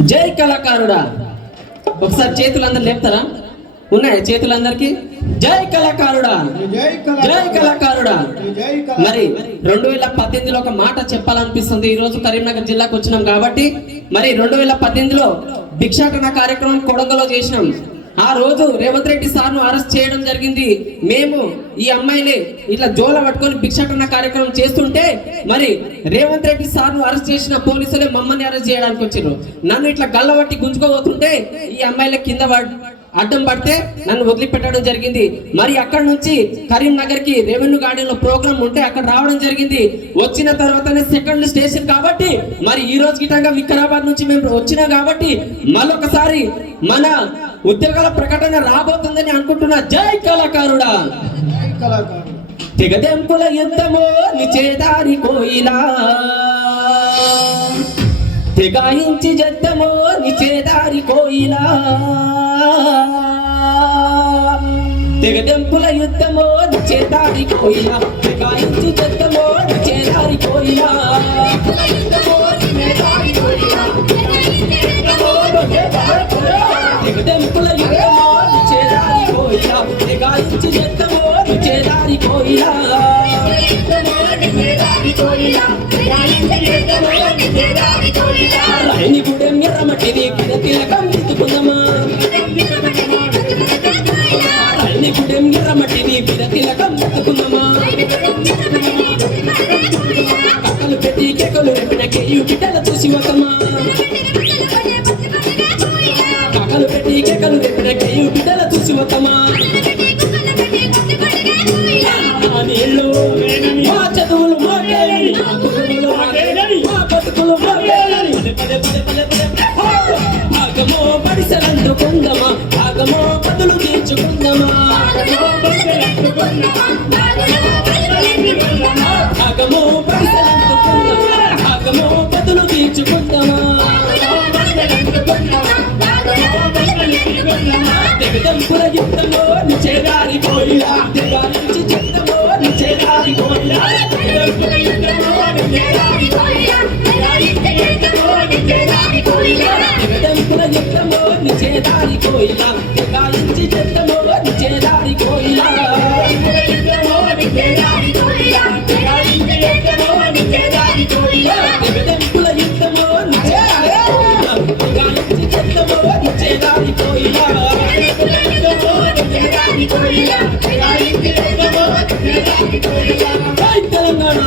జై కళాకారుడా. ఒకసారి చేతులందరూ లేపుతారా? ఉన్నాయా చేతులందరికి? జై కళాకారుడా. జై కళాకారుడా. జై మరి రెండు వేల పద్దెనిమిదిలో ఒక మాట చెప్పాలనిపిస్తుంది. ఈ రోజు కరీంనగర్ జిల్లాకు వచ్చినాం కాబట్టి మరి రెండు వేల పద్దెనిమిదిలో భిక్షాటన కార్యక్రమం కొడంగలో చేసినాం. ఆ రోజు రేవంత్ రెడ్డి సార్ను అరెస్ట్ చేయడం జరిగింది. మేము ఈ అమ్మాయిని ఇట్లా జోల పట్టుకొని భిక్షాటన కార్యక్రమం చేస్తుంటే మరి రేవంత్ రెడ్డి సార్ను అరెస్ట్ చేసిన పోలీసులే మమ్మల్ని అరెస్ట్ చేయడానికి వచ్చారు నన్ను ఇట్లా గల్లబట్టి గుంజుకోబోతుంటే ఈ అమ్మాయిల కింద అడ్డం పడితే నన్ను వదిలిపెట్టడం జరిగింది. మరి అక్కడ నుంచి కరీంనగర్కి రెవెన్యూ గార్డెన్లో ప్రోగ్రామ్ ఉంటే అక్కడ రావడం జరిగింది. వచ్చిన తర్వాతనే సెకండ్ స్టేషన్ కాబట్టి మరి ఈ రోజు గిటంగా వికారాబాద్ నుంచి మేము వచ్చినాం కాబట్టి మరొకసారి మన ఉద్యోగాల ప్రకటన రాబోతుందని అనుకుంటున్నా జై కళాకారుడా. తెగదెంపుల యుద్ధమో నిచేదారి కోయిలా తెగాయించి జద్దమో నిచేదారి కోయిలా తెగదెంపుల యుద్ధమో నిచేదారి గాయించు చెత్తమో జద్దమో నిచేదారి తెగదెంపుల యుద్ధమో నిచేదారి గాయించు చెత్తమో జద్దమో నిచేదారి గుడెం ఎర్రమట్టిని కిరకిలకం ఎత్తుకుందమా రాయని రెప్పిన కేయు బిడ్డల చూసి వద్దమా కక్కలు పెట్టి కేకలు రెప్పిన కేయు బిడ్డల చూసి వద్దమా మా నీళ్ళు మా చదువులు మాకేలని మా కుటుంబాలు మాకేలని మా బతుకులు మాకేలని పదే పదే పదే పదే పదే. ఆగమో పడిసలందుకుందమా ఆగమో బదులు తీర్చుకుందమా? ఆగమో పడిసలందుకుందమా తెగదంపుల యుద్ధమో నిచేదారి పోయిలా తెగా నుంచి తెలంగాణ